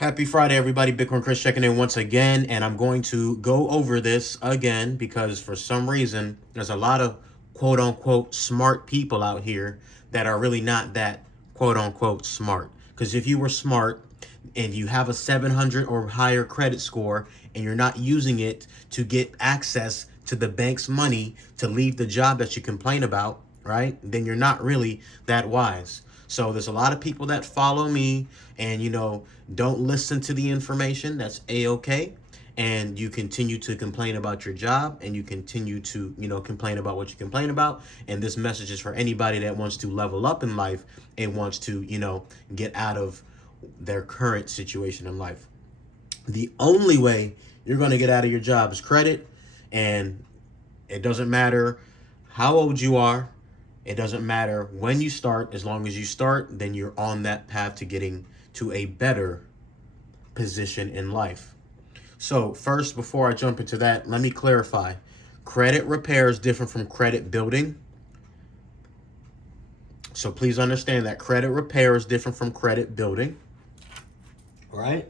Happy Friday, everybody. Bitcoin Chris checking in once again, and I'm going to go over this again because for some reason, there's a lot of quote unquote smart people out here that are really not that quote unquote smart. Because if you were smart and you have a 700 or higher credit score and you're not using it to get access to the bank's money to leave the job that you complain about, right? Then you're not really that wise. So there's a lot of people that follow me and, don't listen to the information. That's A-okay. And you continue to complain about your job and you continue to, complain about what you complain about. And this message is for anybody that wants to level up in life and wants to, get out of their current situation in life. The only way you're going to get out of your job is credit. And it doesn't matter how old you are. It doesn't matter when you start. As long as you start, then you're on that path to getting to a better position in life. So first, before I jump into that, let me clarify. Credit repair is different from credit building. So please understand that credit repair is different from credit building. All right?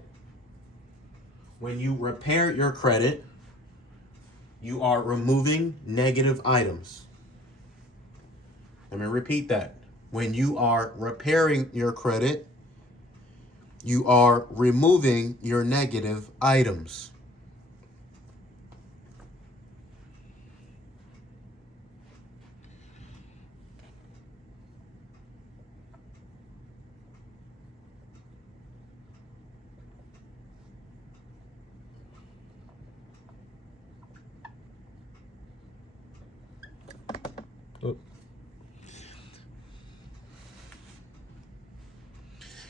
When you repair your credit, you are removing negative items. Let me repeat that. When you are repairing your credit, you are removing your negative items.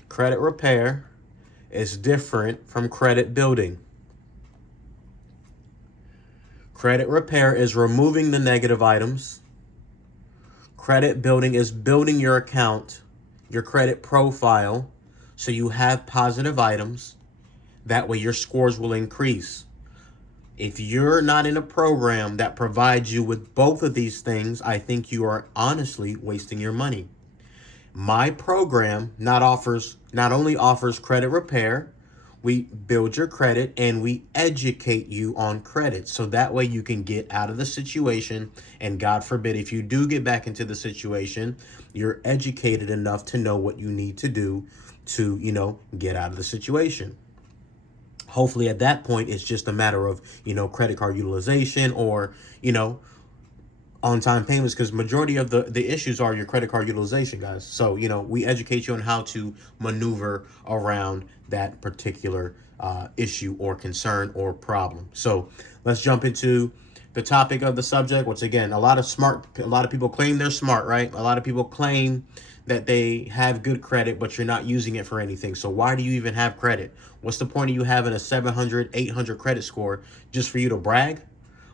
Credit repair is different from credit building. Credit repair is removing the negative items. Credit building is building your account, your credit profile, so you have positive items. That way your scores will increase. If you're not in a program that provides you with both of these things, I think you are honestly wasting your money. My program not only offers credit repair, we build your credit and we educate you on credit. So that way you can get out of the situation. And God forbid, if you do get back into the situation, you're educated enough to know what you need to do to, get out of the situation. Hopefully at that point, it's just a matter of, credit card utilization or, on-time payments, because majority of the issues are your credit card utilization, guys. So, we educate you on how to maneuver around that particular issue or concern or problem. So let's jump into the topic of the subject, which again, a lot of people claim they're smart, right? A lot of people claim that they have good credit, but you're not using it for anything. So why do you even have credit? What's the point of you having a 700, 800 credit score just for you to brag?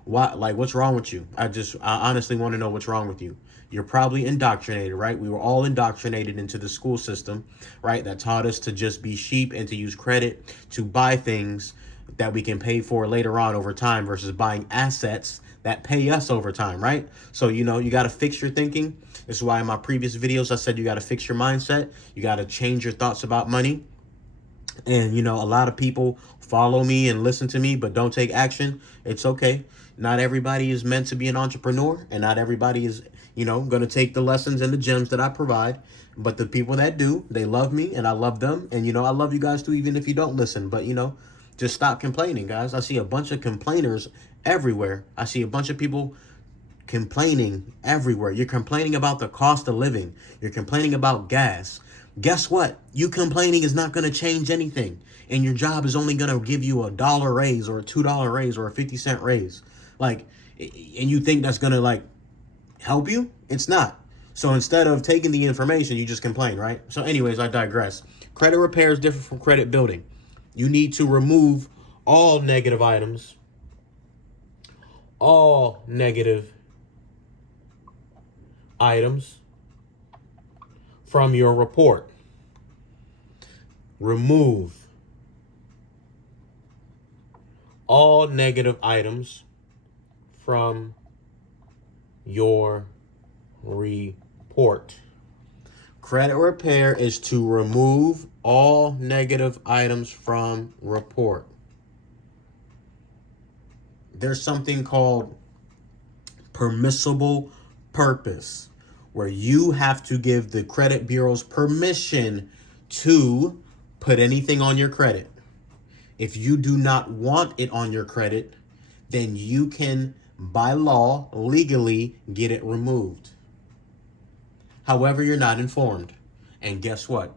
What's wrong with you? I honestly want to know what's wrong with you. You're probably indoctrinated, right? We were all indoctrinated into the school system, right? That taught us to just be sheep and to use credit to buy things that we can pay for later on over time versus buying assets that pay us over time, right? So, you got to fix your thinking. This is why in my previous videos, I said you got to fix your mindset. You got to change your thoughts about money. And, a lot of people follow me and listen to me, but don't take action. It's okay. Not everybody is meant to be an entrepreneur, and not everybody is, going to take the lessons and the gems that I provide. But the people that do, they love me and I love them. And, I love you guys too, even if you don't listen. But, just stop complaining, guys. I see a bunch of complainers everywhere. I see a bunch of people complaining everywhere. You're complaining about the cost of living. You're complaining about gas. Guess what? You complaining is not going to change anything. And your job is only going to give you $1 raise or a $2 raise or a 50-cent raise. And you think that's going to help you? It's not. So instead of taking the information, you just complain, right? So anyways, I digress. Credit repair is different from credit building. You need to remove all negative items, all negative items from your report. Remove all negative items from your report. Credit repair is to remove all negative items from report. There's something called permissible purpose, where you have to give the credit bureaus permission to put anything on your credit. If you do not want it on your credit, then you can, by law, legally get it removed. However, you're not informed. And guess what?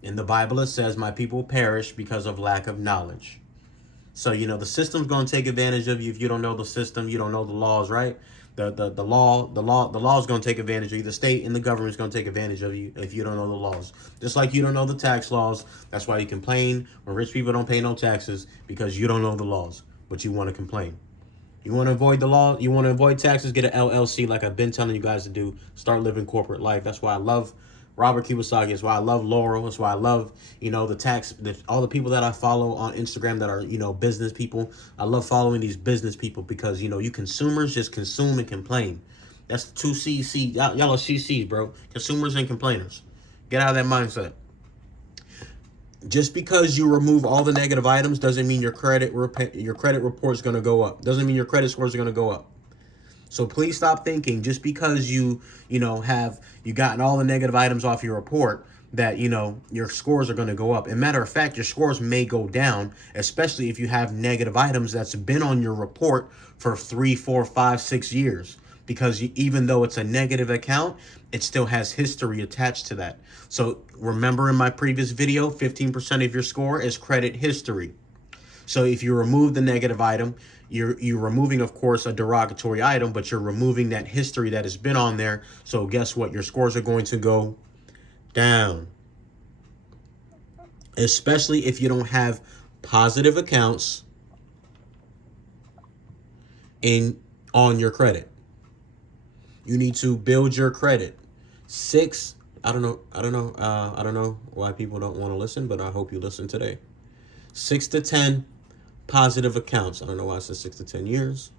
In the Bible, it says, my people perish because of lack of knowledge. So, the system's going to take advantage of you if you don't know the system, you don't know the laws, right? The law is going to take advantage of you. The state and the government is going to take advantage of you if you don't know the laws. Just like you don't know the tax laws. That's why you complain when rich people don't pay no taxes, because you don't know the laws, but you want to complain. You want to avoid the law, you want to avoid taxes, get an LLC like I've been telling you guys to do. Start living corporate life. That's why I love Robert Kiyosaki. That's why I love Laurel. That's why I love, all the people that I follow on Instagram that are, business people. I love following these business people because, you consumers just consume and complain. That's the two CC. Y'all are CCs, bro. Consumers and complainers. Get out of that mindset. Just because you remove all the negative items doesn't mean your credit report is going to go up. Doesn't mean your credit scores are going to go up. So please stop thinking just because you gotten all the negative items off your report that, your scores are going to go up. And matter of fact, your scores may go down, especially if you have negative items that's been on your report for 3, 4, 5, 6 years. Because even though it's a negative account, it still has history attached to that. So remember in my previous video, 15% of your score is credit history. So if you remove the negative item, you're removing, of course, a derogatory item, but you're removing that history that has been on there. So guess what? Your scores are going to go down. Especially if you don't have positive accounts on your credit. You need to build your credit. I don't know why people don't want to listen, but I hope you listen today. 6 to 10 positive accounts. I don't know why it says 6 to 10 years.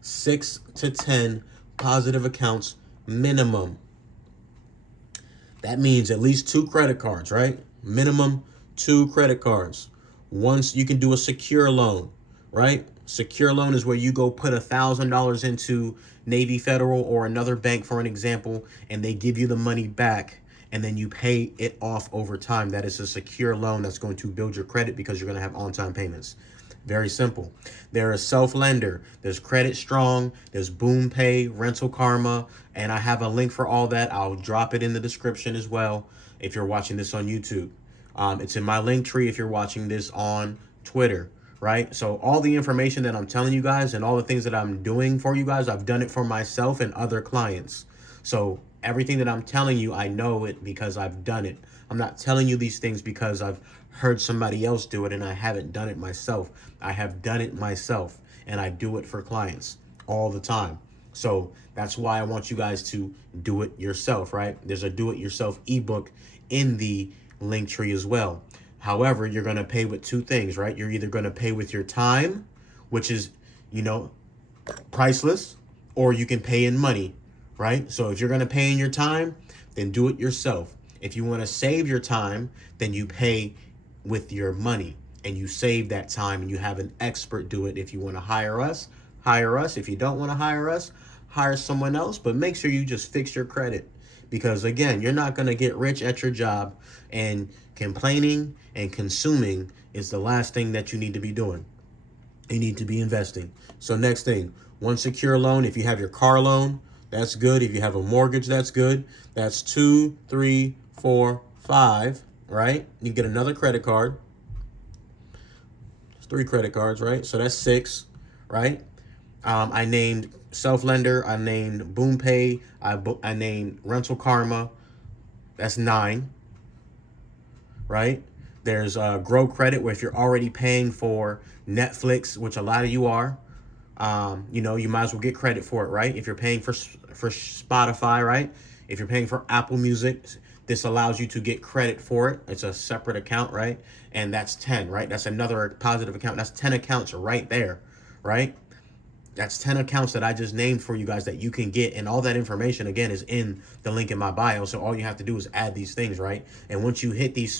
6 to 10 positive accounts minimum. That means at least 2 credit cards, right? Minimum 2 credit cards. Once you can do a secure loan, right? Secure loan is where you go put $1,000 into Navy Federal or another bank, for an example, and they give you the money back, and then you pay it off over time. That is a secure loan that's going to build your credit because you're going to have on-time payments. Very simple. There is self-lender. There's Credit Strong. There's Boom Pay, Rental Karma, and I have a link for all that. I'll drop it in the description as well if you're watching this on YouTube. It's in my link tree if you're watching this on Twitter. Right? So all the information that I'm telling you guys and all the things that I'm doing for you guys, I've done it for myself and other clients. So everything that I'm telling you, I know it because I've done it. I'm not telling you these things because I've heard somebody else do it and I haven't done it myself. I have done it myself and I do it for clients all the time. So that's why I want you guys to do it yourself, right? There's a do it yourself ebook in the link tree as well. However, you're going to pay with 2 things, right? You're either going to pay with your time, which is, priceless, or you can pay in money, right? So if you're going to pay in your time, then do it yourself. If you want to save your time, then you pay with your money and you save that time and you have an expert do it. If you want to hire us, hire us. If you don't want to hire us, hire someone else, but make sure you just fix your credit. Because again, you're not going to get rich at your job, and complaining and consuming is the last thing that you need to be doing. You need to be investing. So next thing, one secure loan. If you have your car loan, that's good. If you have a mortgage, that's good. That's 2, 3, 4, 5, right? You get another credit card. It's 3 credit cards, right? So that's 6, right? I named self-lender. I named Boom Pay. I named Rental Karma. That's 9, right? There's Grow Credit, where if you're already paying for Netflix, which a lot of you are, you might as well get credit for it, right? If you're paying for Spotify, right? If you're paying for Apple Music, this allows you to get credit for it. It's a separate account, right? And that's 10, right? That's another positive account. That's 10 accounts right there, right? That's 10 accounts that I just named for you guys that you can get. And all that information, again, is in the link in my bio. So all you have to do is add these things, right? And once you hit these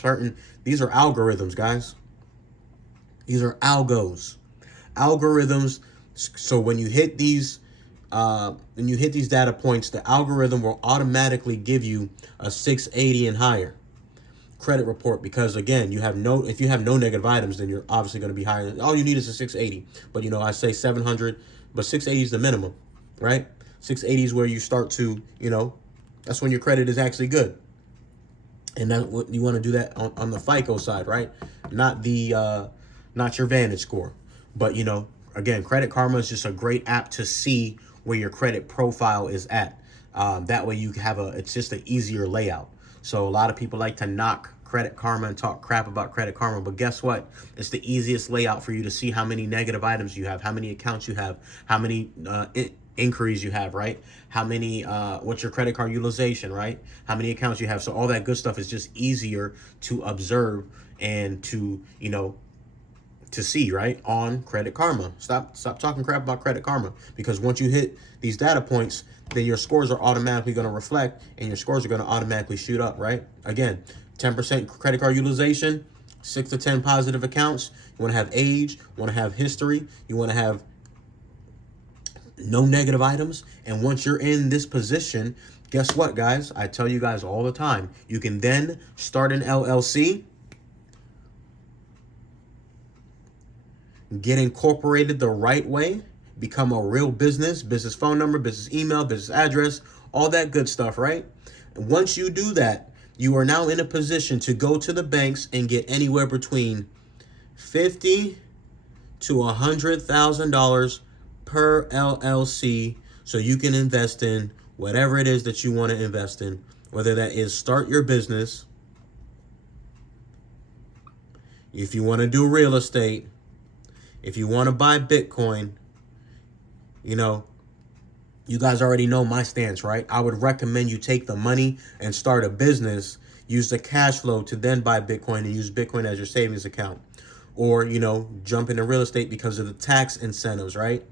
these are algorithms, guys. These are algos. Algorithms. So when you hit these, data points, the algorithm will automatically give you a 680 and higher credit report, because again, if you have no negative items, then you're obviously going to be higher. All you need is a 680. But I say 700, but 680 is the minimum, right? 680 is where you start to, that's when your credit is actually good. And that what you want to do that on the FICO side, right? Not your Vantage score. But again, Credit Karma is just a great app to see where your credit profile is at. That way you have it's just an easier layout. So a lot of people like to knock Credit Karma and talk crap about Credit Karma, but guess what? It's the easiest layout for you to see how many negative items you have, how many accounts you have, how many inquiries you have, right? How many, what's your credit card utilization, right? How many accounts you have. So all that good stuff is just easier to observe and to, to see, right, on Credit Karma. Stop talking crap about Credit Karma, because once you hit these data points, then your scores are automatically going to reflect, and your scores are going to automatically shoot up, right? Again, 10% credit card utilization, 6 to 10 positive accounts. You want to have age, you want to have history, you want to have no negative items. And once you're in this position, guess what, guys? I tell you guys all the time, you can then start an LLC, get incorporated the right way, become a real business phone number, business email, business address, all that good stuff, right? And once you do that, you are now in a position to go to the banks and get anywhere between $50,000 to $100,000 per LLC, so you can invest in whatever it is that you want to invest in, whether that is start your business, if you want to do real estate, if you want to buy Bitcoin. You guys already know my stance, right? I would recommend you take the money and start a business, use the cash flow to then buy Bitcoin and use Bitcoin as your savings account. Or, jump into real estate because of the tax incentives, right?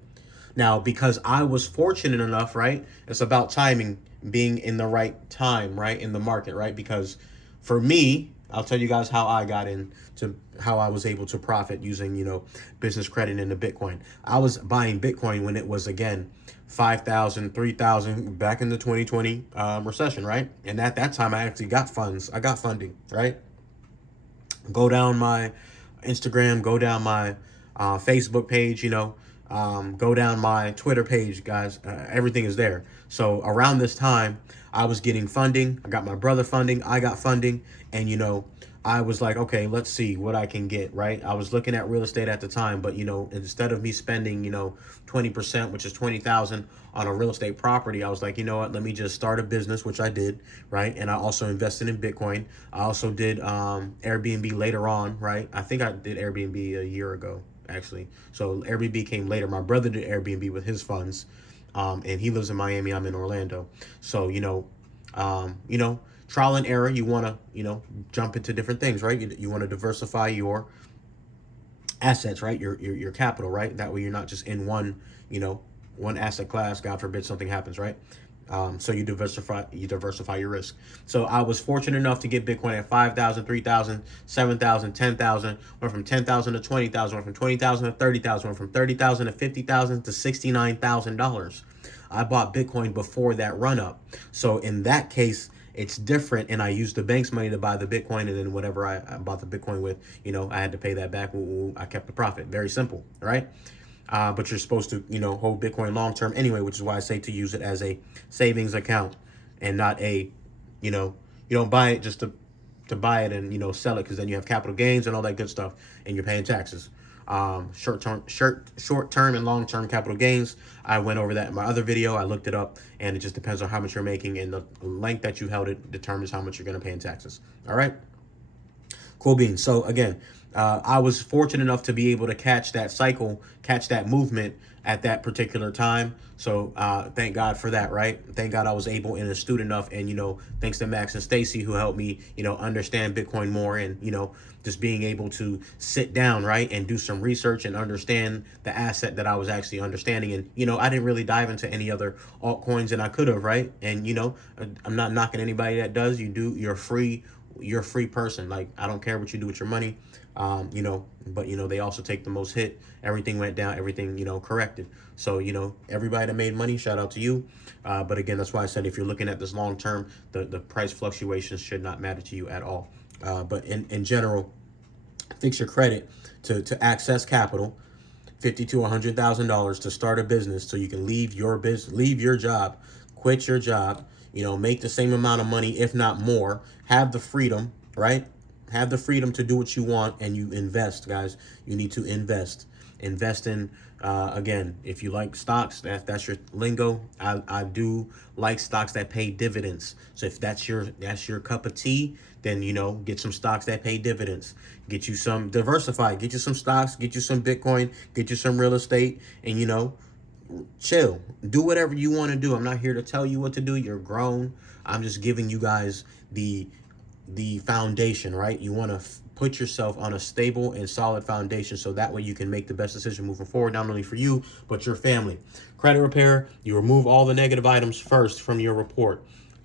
Now, because I was fortunate enough, right? It's about timing, being in the right time, right? In the market, right? Because for me, I'll tell you guys how I got into how I was able to profit using, business credit into Bitcoin. I was buying Bitcoin when it was, again, 5,000, 3,000 back in the 2020 recession, right? And at that time, I actually got funds. I got funding, right? Go down my Instagram, go down my Facebook page, go down my Twitter page, guys. Everything is there. So around this time, I was getting funding. I got my brother funding. I got funding. And, I was like, okay, let's see what I can get, right? I was looking at real estate at the time, but, instead of me spending, 20%, which is 20,000 on a real estate property, I was like, you know what, let me just start a business, which I did, right? And I also invested in Bitcoin. I also did Airbnb later on, right? I think I did Airbnb a year ago, actually. So Airbnb came later. My brother did Airbnb with his funds, and he lives in Miami. I'm in Orlando. So, trial and error. You want to, jump into different things, right? You want to diversify your assets, right? Your capital, right? That way you're not just in one asset class. God forbid something happens, right? So you diversify your risk. So I was fortunate enough to get Bitcoin at 5,000, 3,000, 7,000, 10,000. Went from 10,000 to 20,000. Went from 20,000 to 30,000. Went from 30,000 to 50,000 to $69,000. I bought Bitcoin before that run up. So in that case, it's different, and I used the bank's money to buy the Bitcoin, and then whatever I bought the Bitcoin with, I had to pay that back. I kept the profit. Very simple, right? But you're supposed to, hold Bitcoin long term anyway, which is why I say to use it as a savings account and not you don't buy it just to buy it and sell it, because then you have capital gains and all that good stuff, and you're paying taxes. Short term and long term capital gains. I went over that in my other video. I looked it up, and it just depends on how much you're making, and the length that you held it determines how much you're going to pay in taxes. All right. Cool beans. So again, I was fortunate enough to be able to catch that cycle, catch that movement at that particular time. So thank God for that, right? Thank God I was able and astute enough, and thanks to Max and Stacy who helped me, understand Bitcoin more, and just being able to sit down, right, and do some research and understand the asset that I was actually understanding. And I didn't really dive into any other altcoins than I could have, right? And I'm not knocking anybody that does. You're free. You're a free person. Like, I don't care what you do with your money. But they also take the most hit. Everything went down, everything corrected. So everybody that made money, shout out to you. But again, that's why I said if you're looking at this long term, the price fluctuations should not matter to you at all. But in general, fix your credit to access capital, $50,000 to $100,000 to start a business, so you can leave your business, leave your job, quit your job, make the same amount of money, if not more, have the freedom, right? Have the freedom to do what you want, and you invest, guys. You need to invest in, again, if you like stocks, that's your lingo. I do like stocks that pay dividends. So if that's your cup of tea, then get some stocks that pay dividends. Get you some diversified, get you some stocks, get you some Bitcoin, get you some real estate, and chill. Do whatever you want to do. I'm not here to tell you what to do. You're grown. I'm just giving you guys the foundation, right? You want to put yourself on a stable and solid foundation, so that way you can make the best decision moving forward, not only for you, but your family. Credit repair, you remove all the negative items first from your report.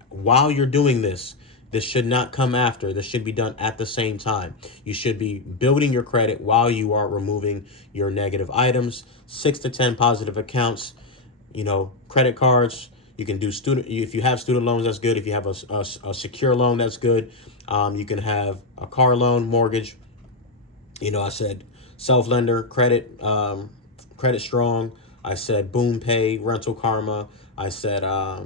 While you're doing this should not come after. This should be done at the same time. You should be building your credit while you are removing your negative items. 6 to 10 positive accounts, credit cards. You can do if you have student loans, that's good. If you have a secure loan, that's good. You can have a car loan, mortgage. I said self-lender, credit strong. I said Boom Pay, Rental Karma. I said, I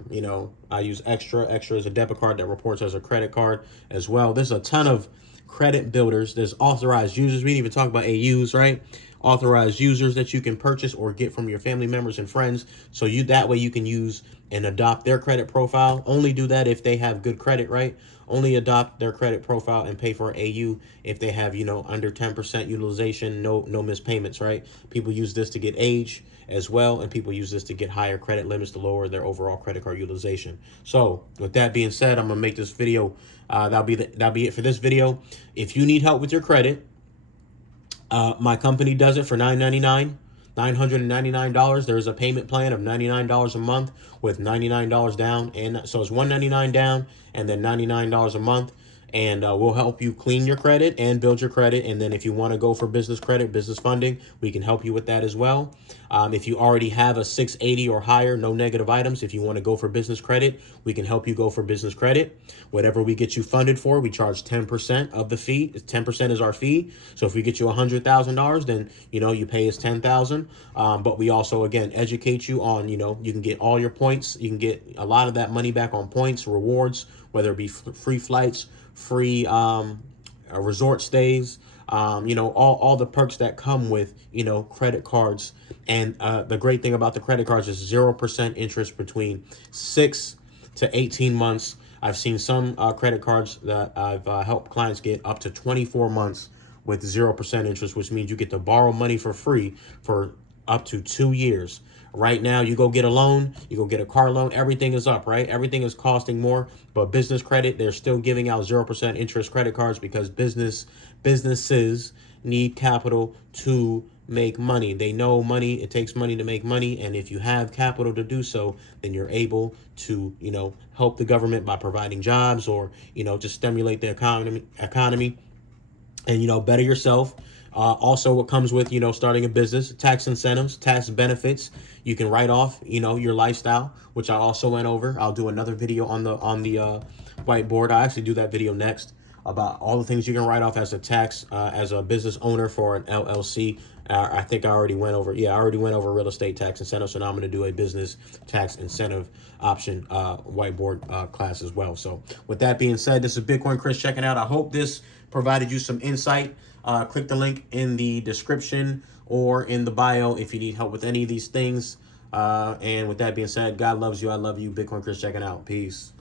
use Extra. Extra is a debit card that reports as a credit card as well. There's a ton of credit builders. There's authorized users. We didn't even talk about AUs, right? Authorized users that you can purchase or get from your family members and friends. So that way you can use and adopt their credit profile. Only do that if they have good credit, right? Only adopt their credit profile and pay for an AU if they have, under 10% utilization, no missed payments, right? People use this to get age as well, and people use this to get higher credit limits to lower their overall credit card utilization. So with that being said, I'm gonna make this video. That'll be it for this video. If you need help with your credit, my company does it for $999. There's a payment plan of $99 a month with $99 down, and so it's $199 down and then $99 a month. And we'll help you clean your credit and build your credit. And then if you want to go for business credit, business funding, we can help you with that as well. If you already have a 680 or higher, no negative items, if you want to go for business credit, we can help you go for business credit. Whatever we get you funded for, we charge 10% of the fee. 10% is our fee. So if we get you $100,000, then you pay us $10,000. But we also, again, educate you on you can get all your points. You can get a lot of that money back on points, rewards, whether it be free flights, free resort stays, all the perks that come with credit cards. And the great thing about the credit cards is 0% interest between 6 to 18 months. I've seen some credit cards that I've helped clients get up to 24 months with 0% interest, which means you get to borrow money for free for up to 2 years. Right now, you go get a loan, you go get a car loan, everything is up, right? Everything is costing more. But business credit, they're still giving out 0% interest credit cards because businesses need capital to make money. They know money, it takes money to make money. And if you have capital to do so, then you're able to, help the government by providing jobs, or, just stimulate the economy and, better yourself. Also, what comes with, starting a business, tax incentives, tax benefits. You can write off, your lifestyle, which I also went over. I'll do another video on the whiteboard. I actually do that video next about all the things you can write off as a business owner for an LLC. I think I already went over. Yeah, I already went over real estate tax incentive. So now I'm going to do a business tax incentive option whiteboard class as well. So with that being said, this is Bitcoin Chris checking out. I hope this provided you some insight. Click the link in the description or in the bio if you need help with any of these things. And with that being said, God loves you. I love you. Bitcoin Chris checking out. Peace.